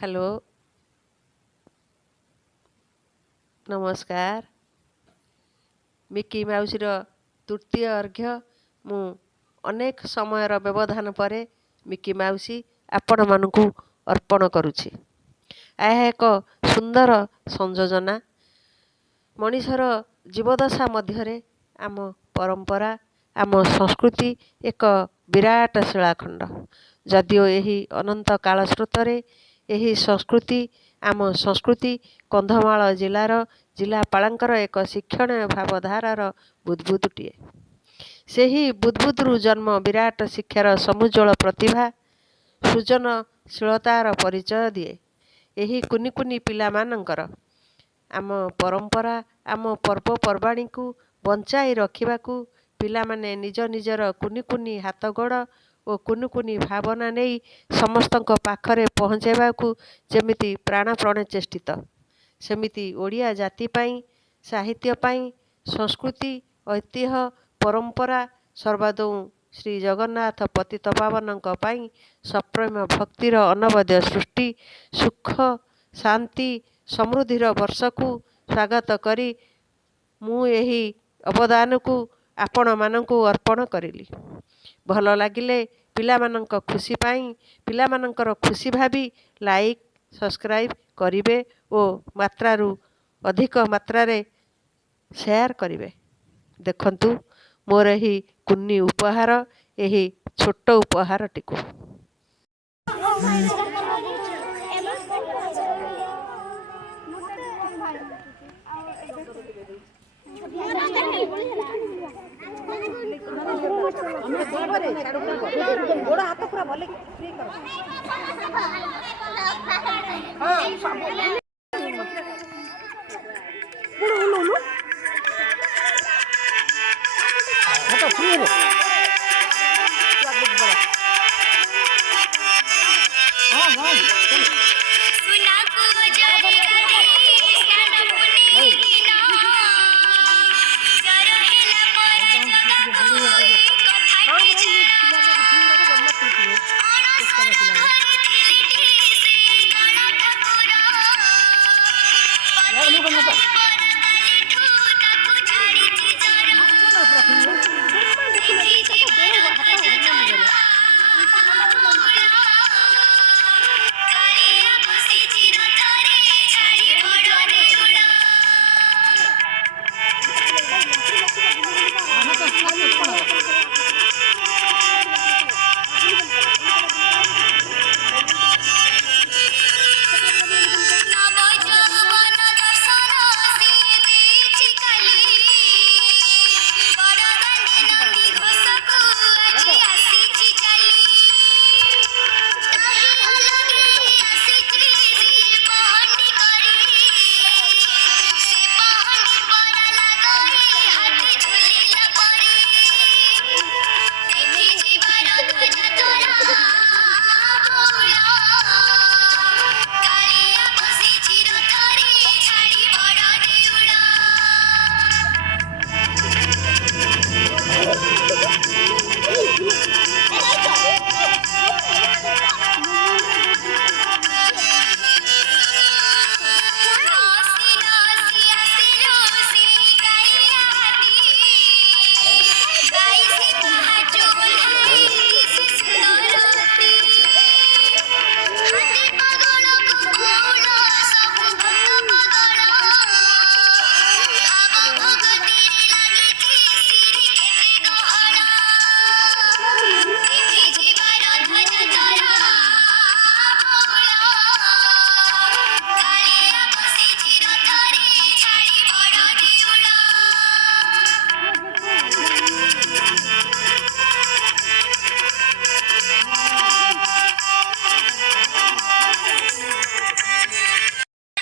Hello नमस्कार Mickey माउसीर तृतीय अर्घ्य मु अनेक समयर व्यवधान परे मिकी माउसी आपण मानकु अर्पण करुछि। यह एक सुंदर संयोजना मनीषर जीवदशा मध्यरे आम परंपरा आम संस्कृति एक विराट शिलाखंड। जदिओ यही अनंत काल स्रोतरे यही संस्कृति आम संस्कृति कंधमाल जिलार जिलापालंकर एक शिक्षणीय भावधारार बुद्बुदुटिए। ସେହି ବୁଦ୍ବୁଦ୍ରୁ ଜନ୍ମ ବିରାଟ ଶିକ୍ଷାର ସମୁଜ୍ଜ୍ୱଳ ପ୍ରତିଭା ସୃଜନଶୀଳତାର ପରିଚୟ ଦିଏ। ଏହି କୁନି କୁନି ପିଲାମାନଙ୍କର ଆମ ପରମ୍ପରା ଆମ ପର୍ବପର୍ବାଣୀକୁ ବଞ୍ଚାଇ ରଖିବାକୁ ପିଲାମାନେ ନିଜ ନିଜର କୁନି କୁନି ହାତ ଗୋଡ଼ ଓ କୁନି କୁନି ଭାବନା ନେଇ ସମସ୍ତଙ୍କ ପାଖରେ ପହଞ୍ଚାଇବାକୁ ଯେମିତି ପ୍ରାଣପଣେ ଚେଷ୍ଟିତ, ସେମିତି ଓଡ଼ିଆ ଜାତି ପାଇଁ ସାହିତ୍ୟ ପାଇଁ ସଂସ୍କୃତି ଐତିହ୍ୟ ପରମ୍ପରା ସର୍ବାଦୌ ଶ୍ରୀ ଜଗନ୍ନାଥ ପତିତପାବନଙ୍କ ପାଇଁ ସପ୍ରେମ ଭକ୍ତିର ଅନବଦ୍ୟ ସୃଷ୍ଟି ସୁଖ ଶାନ୍ତି ସମୃଦ୍ଧିର ବର୍ଷକୁ ସ୍ୱାଗତ କରି ମୁଁ ଏହି ଅବଦାନକୁ ଆପଣମାନଙ୍କୁ ଅର୍ପଣ କରିଲି। ଭଲ ଲାଗିଲେ ପିଲାମାନଙ୍କ ଖୁସି ପାଇଁ ପିଲାମାନଙ୍କର ଖୁସି ଭାବି ଲାଇକ୍ ସବସ୍କ୍ରାଇବ୍ କରିବେ ଓ ମାତ୍ରାରୁ ଅଧିକ ମାତ୍ରାରେ ସେୟାର କରିବେ। ଦେଖନ୍ତୁ ମୋର ଏହି କୁନି ଉପହାର ଏହି ଛୋଟ ଉପହାରଟିକୁ।